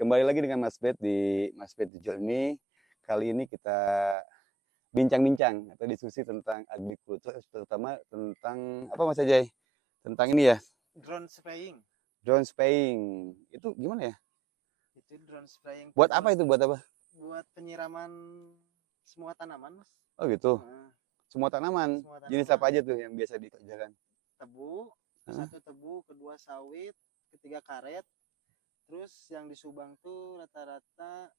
Kembali lagi dengan Mas Bet di Mas Bet Journey. Kali ini kita bincang-bincang atau diskusi tentang agrikultur, terutama tentang apa Mas Ajay? Tentang ini ya, Drone spraying. drone spraying. Itu gimana ya? Itu drone spraying. Buat apa itu? Buat apa? Buat penyiraman semua tanaman, Mas. Oh gitu. Nah, Semua tanaman. semua Jenis tanaman. apa aja tuh yang biasa dikerjakan? Tebu, Hah? satu tebu, kedua sawit, ketiga karet. Terus yang di Subang tuh rata-rata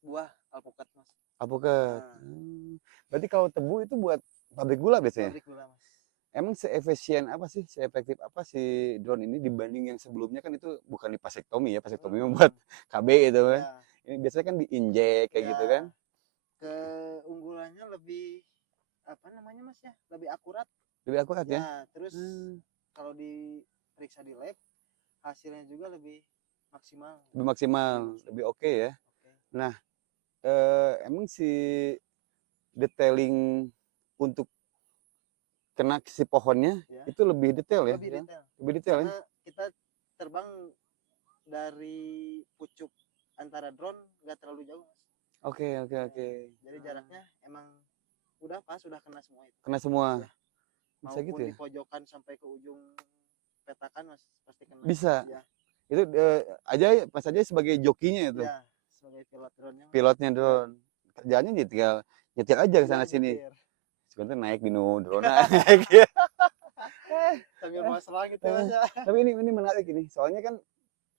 buah alpukat, Mas. Alpukat. Nah, Berarti kalau tebu itu buat pabrik gula biasanya? pabrik gula, Mas. Emang seefisien apa sih, seefektif apa sih drone ini dibanding yang sebelumnya kan itu bukan di vasektomi ya, vasektomi buat KB itu kan. Ya, Ini biasanya kan diinjek kayak gitu kan. keunggulannya lebih apa namanya, Mas ya? Lebih akurat. Lebih akurat ya. Ya, terus Hmm, kalau diperiksa di lab hasilnya juga lebih maksimal. lebih maksimal, lebih oke ya. Oke. Nah, emang si detailing untuk kena si pohonnya Ya, itu lebih detail ya? lebih Ya? detail. Lebih detail ya? Karena kita terbang dari pucuk antara drone nggak terlalu jauh, Mas. Oke, oke, Ya, oke. jadi jaraknya emang udah pas, udah kena semua itu. Kena semua. Ya, Bisa maupun gitu ya? di pojokan sampai ke ujung petakan, Mas, pasti kena. Bisa. Ya, Itu aja pas aja sebagai jokinya itu. ya, sebagai pilot drone-nya, Mas. Pilotnya drone. Kerjaannya dia tinggal nyetir aja ke Ya, sana sini. nyetir. Sebentar naik di drone naik ya. Sambil bawa selang gitu, Mas. Ya. Tapi ini menarik ini. Soalnya kan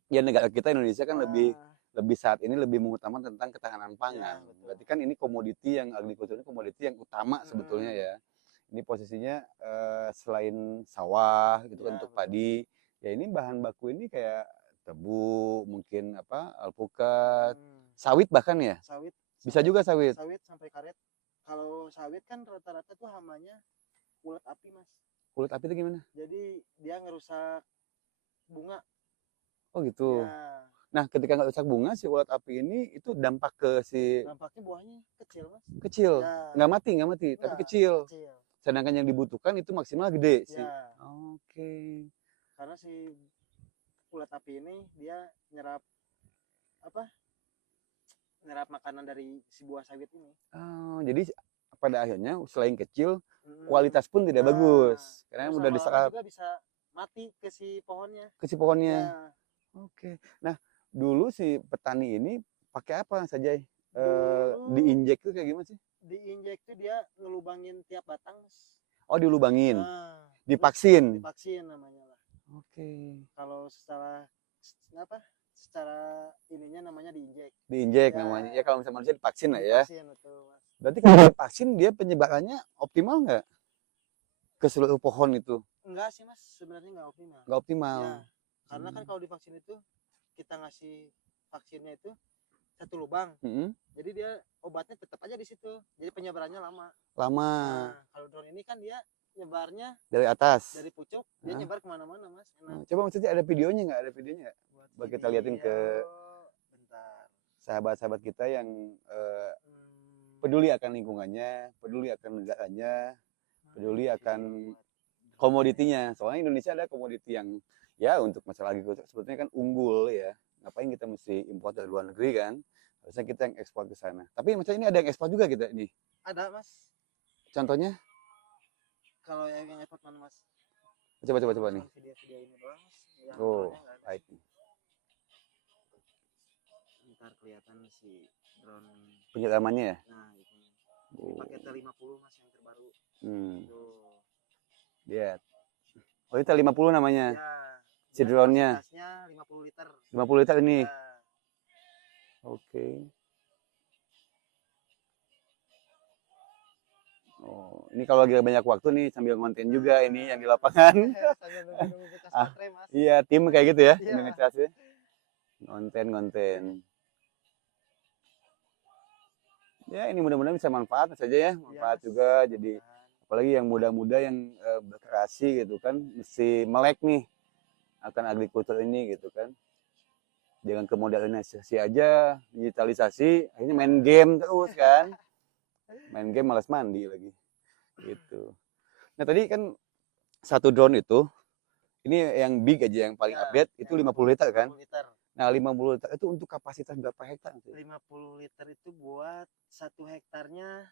ya negara kita Indonesia kan lebih saat ini lebih mengutamakan tentang ketahanan pangan. Ya, betul. Berarti kan ini komoditi yang agrikultur ini komoditi yang utama sebetulnya ya. Ini posisinya selain sawah gitu kan Ya, untuk betul. padi, ya ini bahan baku ini kayak tebu, mungkin apa alpukat, sawit bahkan ya. Sawit Bisa juga sawit. sawit sampai karet. Kalau sawit kan rata-rata tuh hamanya ulat api, Mas. Kulit api itu gimana? Jadi dia ngerusak bunga. Oh gitu. Ya, Nah, ketika nggak rusak bunga, si ulat api ini itu dampak ke si dampaknya buahnya kecil, Mas. kecil. Ya, Nggak mati, tapi enggak, kecil. kecil. Sedangkan yang dibutuhkan itu maksimal gede sih. Ya, Oke. karena si ulat api ini dia nyerap apa? Nyerap makanan dari si buah sawit ini. Oh, jadi pada akhirnya selain kecil, Hmm. kualitas pun tidak Nah, bagus. Karena terus mudah lama-lama diserap juga bisa mati ke si pohonnya. ke si pohonnya. Ya, Oke. Nah, dulu si petani ini pakai apa saja? dulu Diinjek itu kayak gimana sih? diinjek tuh dia ngelubangin tiap batang, Mas. Oh, dilubangin. Nah, Divaksin. divaksin namanya lah. Oke. Kalau secara apa? Secara ininya namanya diinjek. Diinjek Ya, namanya. Ya kalau misalnya manusia divaksin lah ya. divaksin betul, Mas. Berarti kalau divaksin dia penyebarannya optimal nggak ke seluruh pohon itu? Enggak sih, Mas, sebenarnya enggak optimal. Nggak optimal. Ya, karena kan kalau divaksin itu kita ngasih vaksinnya itu satu lubang. Jadi dia obatnya tetap aja di situ. Jadi penyebarannya lama. Lama. Nah, kalau drone ini kan dia nyebarnya Dari atas. dari pucuk, dia nyebar kemana-mana, Mas. Enak. Coba maksudnya ada videonya nggak? Ada videonya nggak? Buat kita liatin ke bentar. sahabat-sahabat kita yang peduli akan lingkungannya, peduli akan negaranya, peduli akan komoditinya. Soalnya Indonesia ada komoditi yang ya untuk masalah agrikultur sebetulnya kan unggul ya. Ngapain kita mesti impor dari luar negeri kan? Harusnya kita yang ekspor ke sana. Tapi macam ini ada yang ekspor juga kita ini. Ada, Mas. Contohnya? Kalau yang ekspor mana, Mas? Coba nih. Video-video ini doang, Mas. Yang Oh, baik. Ntar kelihatan si drone Penyiramannya ya? Nah, itu. Ini pakai T50, Mas, yang terbaru. Tuh. Lihat. Oh, itu T50 namanya. Ya. Si drone-nya. Kapasitasnya 50 liter. 50 liter ini. Ya. Oke. Oh, ini kalau lagi banyak waktu nih sambil ngonten juga ini yang di lapangan. Sambil nunggu bekas baterai, Mas. Iya, tim kayak gitu ya, Iya. yang ngecas ya. Ngonten. Ya, ini mudah-mudahan bisa manfaat saja ya, manfaat Iya, juga. Jadi apalagi yang muda-muda yang berkreasi gitu kan, mesti melek nih akan agrikultur ini gitu kan. Jangan ke modernisasi aja, digitalisasi, akhirnya main game terus kan. Main game malas mandi lagi. Gitu. Nah, tadi kan satu drone itu ini yang big aja yang paling update itu 50 liter kan. 50 liter. Nah, 50 liter itu untuk kapasitas berapa hektar? 50 liter itu buat 1 hektarnya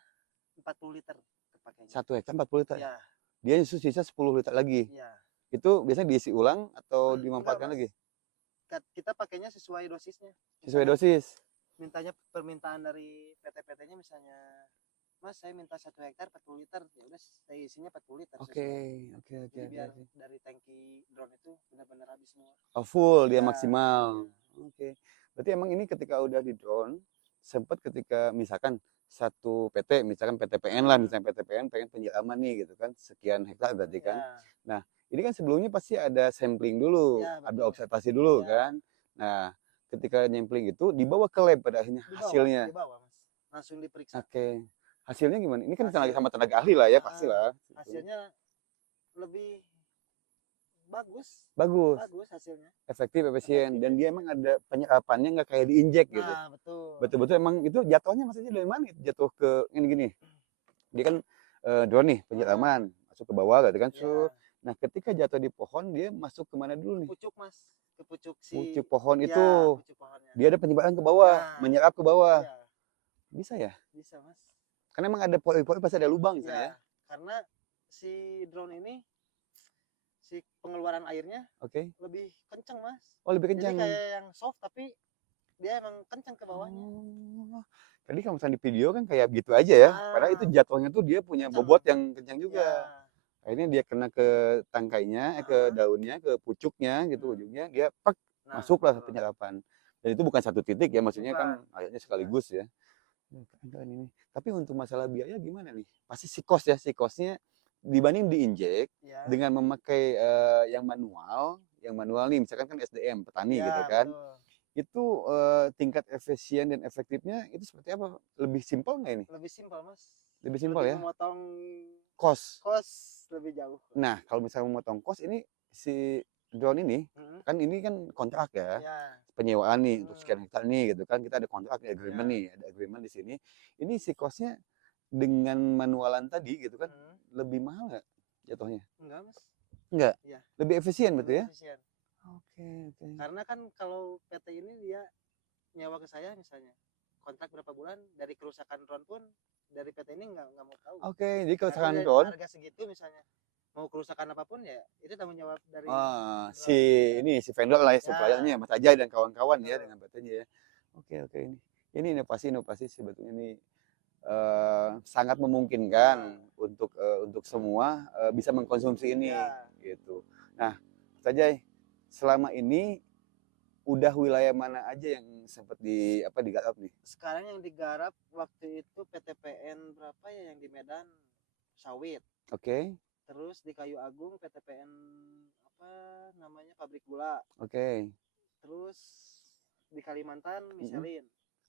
40 liter kepakainya. 1 hektar 40 liter. Ya, Dia sisa 10 liter lagi. ya. Itu biasanya diisi ulang atau Enggak, dimanfaatkan Mas. lagi? Kita pakainya sesuai dosisnya. Sesuai Misalnya dosis. mintanya permintaan dari PT-PT-nya misalnya, Mas saya minta 1 hektar 40 liter, ya udah saya isinya 40 liter Oke, sesuai. oke, oke, Jadi oke, biar oke. dari tangki drone itu benar-benar habis semua. Oh, full dia Ya, maksimal. Oke. Berarti emang ini ketika udah di drone, sempat ketika misalkan satu PT, misalkan PTPN lah, misalnya PTPN pengen penyiraman nih gitu kan, sekian hektar berarti kan. ya, Nah, ini kan sebelumnya pasti ada sampling dulu, ya, ada betul. observasi dulu Ya. kan. Nah, ketika sampling itu dibawa ke lab pada akhirnya hasilnya. Dibawa, Mas. Langsung diperiksa. Oke. Hasilnya gimana? Ini kan Hasil- sama tenaga ahli lah ya, pastilah. Hasilnya lebih bagus. Bagus, Bagus hasilnya. efektif, efisien, Efektif, dan dia efisien. emang ada penyerapannya nggak kayak diinjek gitu. Nah, betul. Betul-betul emang itu jatuhnya maksudnya dari mana itu jatuh ke ini gini. Dia kan drone nih penyiraman masuk ke bawah gitu kan. Ya. Nah, ketika jatuh di pohon dia masuk ke mana dulu nih? Pucuk, Mas. Ke pucuk Pucuk pohon ya, itu. pucuk pohonnya. Dia ada penyebaran ke bawah, Ya. menyerap ke bawah. Ya. Bisa ya? Bisa, Mas. Karena emang ada pori-pori pasti ada lubang Ya, ya. karena si drone ini si pengeluaran airnya Oke. lebih kenceng, Mas. Oh, lebih Jadi kencang. kayak yang soft tapi dia emang kenceng ke bawahnya. Oh. Tadi kalau misalnya di video kan kayak gitu aja ya. Padahal itu jatuhnya tuh dia punya Kencang. bobot yang kencang juga. Ya. Akhirnya dia kena ke tangkainya, ke daunnya, ke pucuknya gitu ujungnya dia pak masuklah betul. penyerapan. Dan itu bukan satu titik ya, maksudnya kan Bukan. akhirnya sekaligus ya. Keren ini. Tapi untuk masalah biaya gimana nih? Pasti si cost ya, si costnya dibanding diinjek Ya. dengan memakai yang manual nih, misalkan kan SDM petani Ya, gitu kan. betul. Itu tingkat efisien dan efektifnya itu seperti apa? Lebih simpel nggak ini? Lebih simpel, Mas. Lebih simpel ya? Memotong Cost. lebih jauh. Nah, kalau misalnya memotong cost ini si drone ini kan ini kan kontrak ya. Ya. Penyewaan nih untuk sekian hektar nih gitu kan. Kita ada kontrak, agreement Ya. nih, ada agreement di sini. Ini si costnya dengan manualan tadi gitu kan lebih mahal nggak jatuhnya? Enggak, Mas. Enggak. Ya. Lebih efisien betul ya? Efisien. Oke. Karena kan kalau PT ini dia nyewa ke saya misalnya kontrak berapa bulan, dari kerusakan drone pun dari PT ini nggak mau tahu. Oke, jadi kerusakan Dari drone harga segitu misalnya mau kerusakan apapun ya itu tanggung jawab dari si vendor lah ya, suppliernya Mas Ajay dan kawan-kawan ya Betul. dengan PT-nya ya. Oke ini inovasi sebetulnya ini sangat memungkinkan untuk semua bisa mengkonsumsi ini gitu. Nah, Mas Ajay, selama ini udah wilayah mana aja yang sempat digarap nih? Sekarang yang digarap waktu itu PTPN berapa ya yang di Medan sawit. Oke. Terus di Kayu Agung PTPN apa namanya pabrik gula. Oke. Terus di Kalimantan Michelin.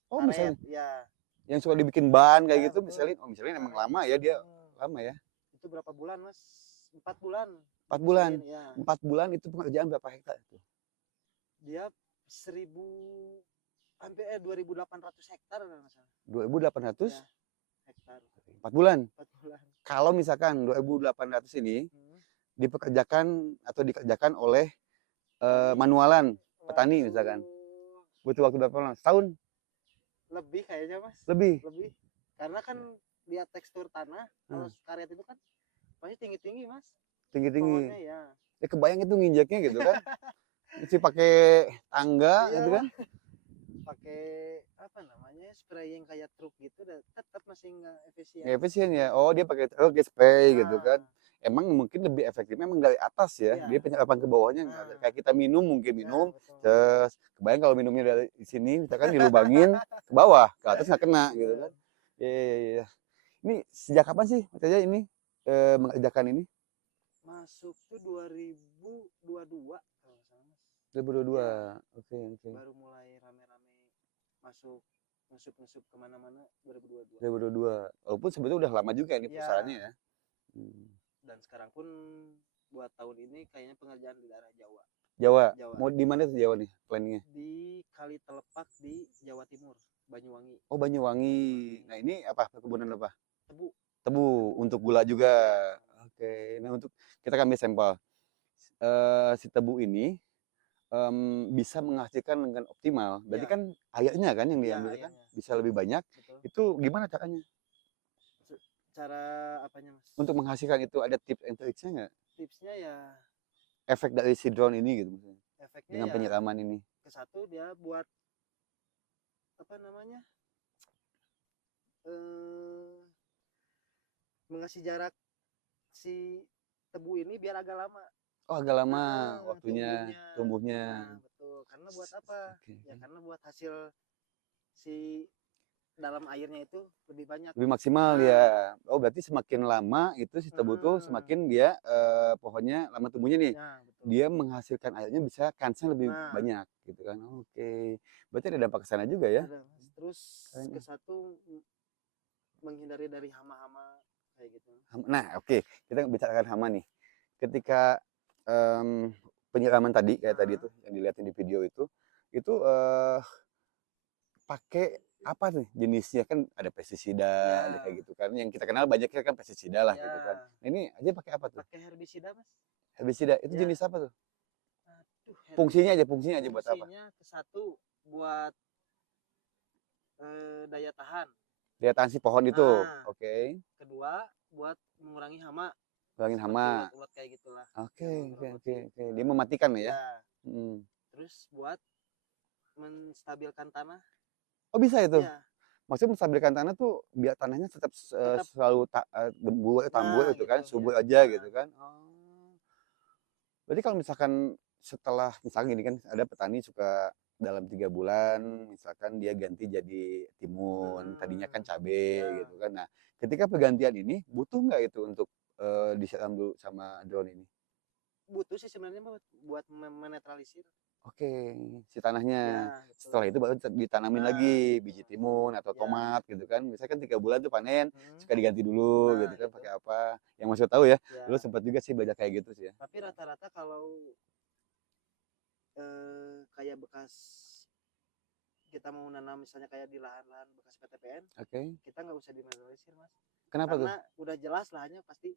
Oh, Michelin. Ya. Yang suka dibikin ban kayak Ya, gitu, betul. Michelin. Oh, Michelin emang lama ya dia. Lama ya. Itu berapa bulan, Mas? 4 bulan. 4 bulan. Ya. 4 bulan itu pengerjaan berapa hektar itu? Dia 2.800 hektar kalau nggak salah. 2.800 ya, hektar. 4 bulan. 4 bulan. Kalau misalkan 2.800 ini dikerjakan oleh manualan petani misalkan. Butuh waktu berapa lama? Setahun? Lebih kayaknya, Mas. Lebih. Karena kan dia tekstur tanah, kalau karet itu kan pasti tinggi-tinggi, Mas. Tinggi-tinggi. Pohonnya ya. Ya kebayang itu nginjeknya gitu kan. Mesti pakai tangga gitu kan. Pakai apa namanya? Spray yang kayak truk gitu tetap masih nggak efisien. Nggak efisien ya. Oh, dia pakai truk, dia spray gitu kan. Emang mungkin lebih efektif memang dari atas ya. Dia penyerapan ke bawahnya kayak kita minum minum. Terus kebayang kalau minumnya dari sini misalkan dilubangin ke bawah, ke atas nggak kena gitu kan. Iya. Ini sejak kapan sih Mas Ajay ini mengerjakan ini? Masuk tuh 2022 kalau nggak salah, Mas. 2022. Oke. Baru mulai rame-rame masuk nusuk kemana-mana 2022. 2022. Walaupun sebetulnya udah lama juga ini perusahaannya ya. Dan sekarang pun buat tahun ini kayaknya pengerjaan di daerah Jawa. Jawa. Mau di mana tuh Jawa nih planningnya? Di Kali Telepak di Jawa Timur, Banyuwangi. Oh, Banyuwangi. Nah, ini apa? Perkebunan apa? Tebu untuk gula juga. Oke. Nah, untuk kita ambil sampel. Si tebu ini bisa menghasilkan dengan optimal. Berarti Iya. kan airnya kan yang Iya, diambil kan airnya. bisa lebih banyak. Betul. Itu gimana caranya? Cara apanya, Mas? Untuk menghasilkan itu ada tips and tricksnya nggak? Tipsnya ya Efek dari si drone ini gitu maksudnya, efeknya dengan ya penyiraman ini. ke satu dia buat apa namanya? eh Mengasih jarak si tebu ini biar agak lama. Oh agak lama waktunya Tumbuhnya. tumbuhnya. Nah, betul. Karena buat apa? Oke, Ya oke. karena buat hasil si dalam airnya itu lebih banyak. Lebih maksimal Nah, ya. Oh berarti semakin lama itu si tebu tuh mm, semakin dia pohonnya lama tumbuhnya nih. ya betul. Dia menghasilkan airnya bisa kansnya lebih Nah, banyak gitu kan. Oke. Berarti ada dampak ke sana juga ya. ada, Mas. Terus Keren ke ya. satu menghindari dari hama-hama kayak gitu. Nah, oke. Kita bicarakan hama nih. Ketika em, penyiraman tadi kayak tadi Nah, tuh yang dilihatin di video itu pakai apa nih jenisnya kan ada pestisida, ada ya, kayak gitu kan. Yang kita kenal banyaknya kan pestisida lah gitu kan. ya Nah, ini aja pakai apa tuh? pakai herbisida, Mas. Herbisida itu Ya, jenis apa tuh? aduh, Fungsinya aja buat apa? fungsinya ke satu buat daya tahan. Daya tahan si pohon itu. Nah, Oke. kedua buat mengurangi hama. Hilangin Seperti hama. ulat-ulat kayak gitulah. Oke, Yang oke, memproduksi. oke, oke. Dia mematikan ya. Ya, Hmm. terus buat menstabilkan tanah. Oh, bisa itu. Ya, Maksudnya menstabilkan tanah tuh biar tanahnya tetap tetap. selalu gembur, tambur Nah, itu gitu kan, ya. subur aja Nah, gitu kan. Oh. Berarti kalau misalkan setelah misalnya gini kan ada petani suka dalam 3 bulan misalkan dia ganti jadi timun, tadinya kan cabe ya, gitu kan. Nah, ketika pergantian ini butuh nggak itu untuk disiram dulu sama drone ini? butuh sih sebenarnya buat menetralisir. Oke, si tanahnya. Ya, Setelah betul. itu baru ditanamin Nah, lagi gitu. biji timun atau Ya. tomat gitu kan. Misalnya kan 3 bulan tuh panen, Hmm. suka diganti dulu Nah, gitu kan gitu. pakai apa. Yang masih tahu ya, dulu Ya. sempat juga sih belajar kayak gitu sih ya. Tapi rata-rata kalau kayak bekas kita mau nanam misalnya kayak di lahan-lahan bekas PTPN, Oke. kita nggak usah diminimalisir, Mas. Kenapa tuh? Karena udah jelas lahannya pasti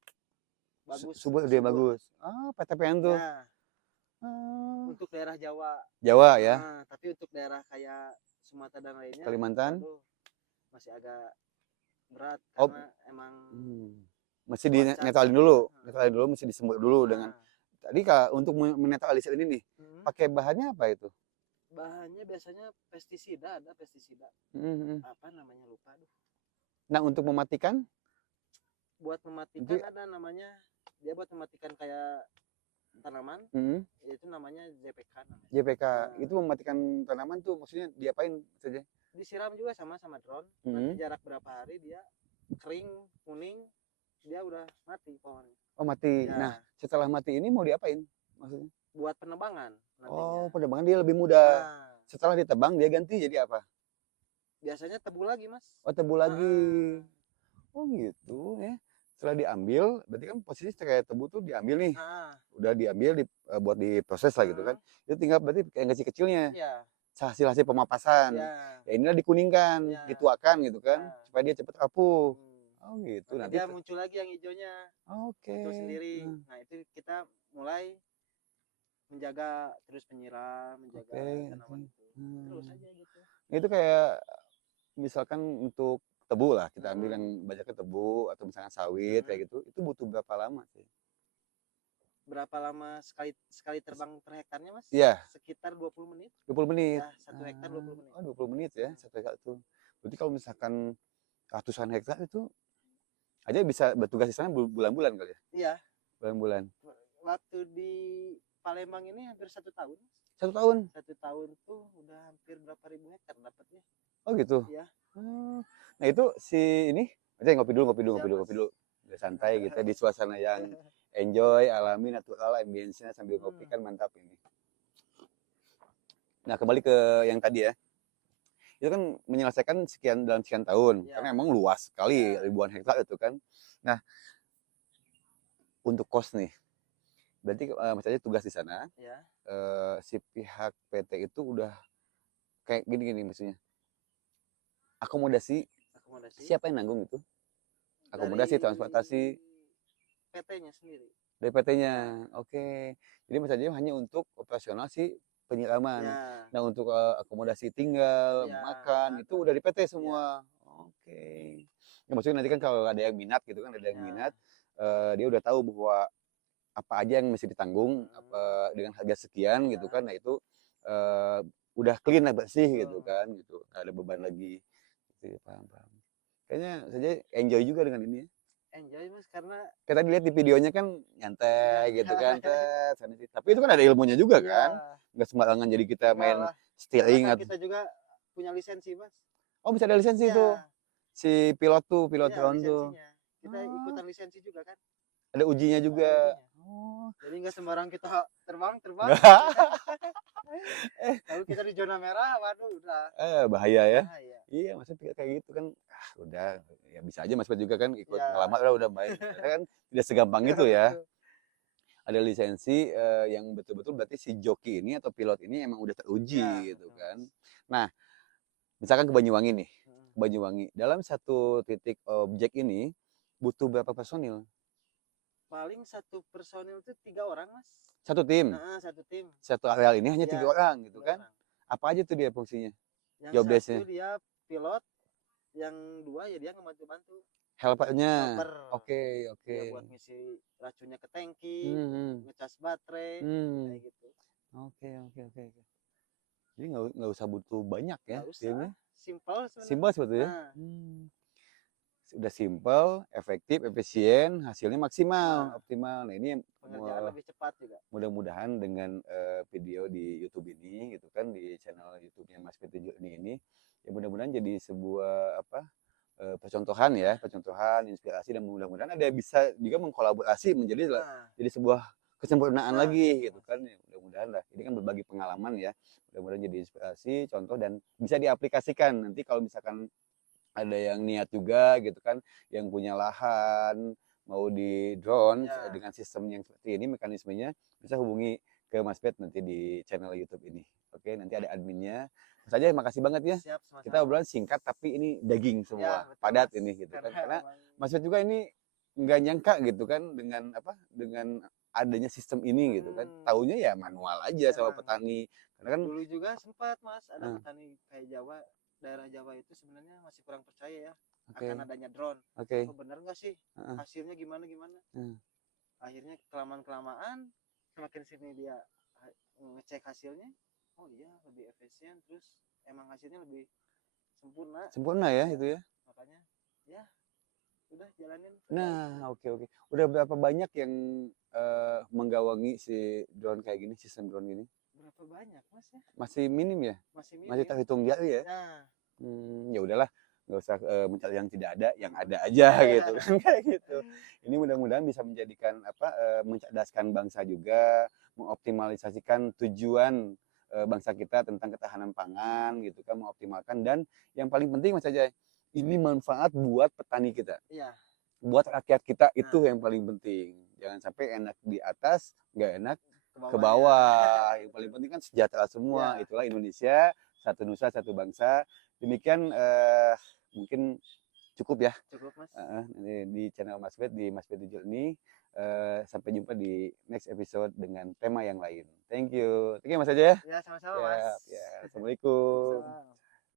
bagus, Subur dia subur. bagus. Ah, PTPN tuh. Ya, Ah, untuk daerah Jawa. Jawa ya, Nah, tapi untuk daerah kayak Sumatera dan lainnya, Kalimantan. waduh, masih agak berat Oh, karena emang mesti cuaca dinetralin sana. dulu. Netralin dulu mesti disemur dulu dengan Nah, tadi untuk menetralisir ini nih, pakai bahannya apa itu? bahannya biasanya pestisida, ada pestisida. Hmm. Apa namanya lupa, aduh. Nah, untuk mematikan Buat mematikan ada namanya, dia buat mematikan kayak tanaman, itu namanya JPK namanya. JPK Nah, itu mematikan tanaman tuh maksudnya diapain saja? disiram juga sama drone. Nanti jarak berapa hari dia kering, kuning, dia udah mati pohonnya. Oh mati. Ya, Nah setelah mati ini mau diapain maksudnya? buat penebangan nantinya. Oh penebangan dia lebih mudah. Nah, Setelah ditebang dia ganti jadi apa? biasanya tebu lagi, Mas. Oh tebu lagi. Oh gitu ya. Setelah diambil, berarti kan posisi kayak tebu tuh diambil nih. Udah diambil buat diproses lah gitu kan. Itu tinggal berarti kayak kecil-kecilnya. Ya, Hasil papasan. ya, Ya inilah dikuningkan, ya, dituakan gitu kan, ya. supaya dia cepet rapuh. Oh gitu. Nanti dia muncul lagi yang hijaunya. Oke. Muncul sendiri. Nah, itu kita mulai menjaga terus penyiram, menjaga tanaman itu. Terus aja gitu. Itu kayak misalkan untuk tebu lah, kita ambil yang banyaknya tebu atau misalnya sawit kayak gitu, itu butuh berapa lama sih? Berapa lama sekali terbang per hektarnya, Mas? Iya. Sekitar 20 menit. 20 menit. Ya, 1 hektar 20 menit. Oh, 20 menit ya, 1 hektar itu. Berarti kalau misalkan ratusan hektar itu aja bisa bertugas di sana bulan-bulan kali ya? Iya. Bulan-bulan. Waktu di Palembang ini hampir 1 tahun. 1 tahun? 1 tahun tuh udah hampir berapa ribu hektar dapatnya. Oh gitu? Iya. Nah itu si ini, aja ngopi dulu. Siap, Udah santai gitu di suasana yang enjoy, alami, natural, ambience-nya sambil ngopi kan mantap ini. Nah kembali ke yang tadi ya. Itu kan menyelesaikan dalam sekian tahun, karena emang luas sekali, ribuan hektar itu kan. Nah, untuk kos nih, berarti misalnya tugas di sana, si pihak PT itu udah kayak gini maksudnya. Akomodasi, siapa yang nanggung itu? Akomodasi, transportasi. PT-nya sendiri. Dari PT-nya, oke. Jadi misalnya hanya untuk operasional si penyiraman. Ya. Nah, untuk akomodasi tinggal, Ya, makan itu udah di PT semua. Oke. Ya, maksudnya nanti kan kalau ada yang minat gitu kan, ada yang Ya. minat, dia udah tahu bahwa apa aja yang mesti ditanggung, apa dengan harga sekian gitu kan. Nah, itu udah clean lah, bersih gitu kan, gitu. Nggak ada beban lagi. Gitu, paham, paham. Kayaknya saja enjoy juga dengan ini ya. Enjoy Mas karena Kita dilihat di videonya kan nyantai gitu kan, sana sini. Tapi itu kan ada ilmunya juga kan. Nggak sembarangan jadi kita enggak main lah. Karena steering kan atau kita juga punya lisensi Mas. oh bisa ada lisensi tuh. Ya, Si pilot tuh, pilot ya drone tuh. lisensinya. Kita ikutan lisensi juga kan. Ada ujinya Ada juga. ujinya. Oh. Jadi nggak sembarang kita terbang. Lalu kita di zona merah, waduh udah Bahaya ya. bahaya. Iya, maksudnya kayak gitu kan. Udah ya bisa aja Mas Pet juga kan ikut Ya. ngelamar udah main. Karena kan tidak segampang itu ya. Ada lisensi yang betul-betul berarti si joki ini atau pilot ini emang udah teruji Ya, gitu betul. kan. Nah, misalkan ke Banyuwangi nih. Banyuwangi. Dalam satu titik objek ini butuh berapa personil? Paling satu personil itu 3 orang Mas. Satu tim. Satu tim. Satu areal ini hanya Ya, 3 orang gitu 3 kan. orang. Apa aja tuh dia fungsinya? Yang Job satu desk-nya. dia pilot, yang 2 ya dia ngebantu-bantu. Helpernya. Helper. Oke. Dia buat ngisi racunnya ke tangki, Hmm. ngecas baterai, Hmm. kayak gitu. Oke. Jadi nggak usah butuh banyak ya Nggak usah. timnya. Simple sebenarnya. Simpel sebetulnya. Nah, Sudah simpel, efektif, efisien, hasilnya maksimal, Nah. optimal. Nah, ini yang pengerjaan lebih cepat juga. mudah-mudahan dengan video di YouTube ini gitu kan, di channel YouTube-nya Mas Pet ini ya mudah-mudahan jadi sebuah percontohan ya, percontohan, inspirasi, dan mudah-mudahan ada yang bisa juga mengkolaborasi menjadi jadi sebuah kesempurnaan lagi gitu kan. Ya, mudah-mudahan lah. Ini kan berbagi pengalaman ya. Mudah-mudahan jadi inspirasi, contoh, dan bisa diaplikasikan nanti kalau misalkan ada yang niat juga gitu kan, yang punya lahan mau di drone dengan sistem yang seperti ini, mekanismenya bisa hubungi ke Mas Pet nanti di channel YouTube ini. Oke, nanti ada adminnya. Mas aja makasih banget ya. Siap, sama-sama. Kita obrolan singkat tapi ini daging semua, betul, padat Mas. ini gitu kan. Karena emang- Mas Pet juga ini nggak nyangka gitu kan dengan adanya sistem ini gitu kan. Taunya ya manual aja sama petani. Karena kan dulu juga sempat Mas ada petani kayak Jawa, daerah Jawa itu sebenarnya masih kurang percaya ya akan adanya drone. Apa benar nggak sih hasilnya gimana? Akhirnya kelamaan semakin sini dia ngecek hasilnya, oh iya lebih efisien, terus emang hasilnya lebih sempurna ya itu ya. Makanya ya udah jalanin. Nah, oke. Udah berapa banyak yang menggawangi si drone kayak gini, sistem drone gini? Berapa banyak Mas ya? Masih minim ya? Masih Minim. terhitung jari ya? Nah, ya udahlah, nggak usah mencari yang tidak ada, yang ada aja gitu kan, kayak gitu. Ini mudah-mudahan bisa menjadikan mencerdaskan bangsa juga, mengoptimalisasikan tujuan bangsa kita tentang ketahanan pangan gitu kan, mengoptimalkan, dan yang paling penting Mas Ajay, ini manfaat buat petani kita. Iya. Buat rakyat kita itu yang paling penting. Jangan sampai enak di atas, nggak enak ke bawah. Yang paling penting kan sejahtera semua. Itulah Indonesia, satu nusa, satu bangsa. Demikian mungkin cukup ya. Cukup Mas. Di channel Mas Pet, di Mas Pet ini. Sampai jumpa di next episode dengan tema yang lain. Thank you. Thank you Mas aja ya. Ya, sama-sama Mas. Ya, Assalamualaikum.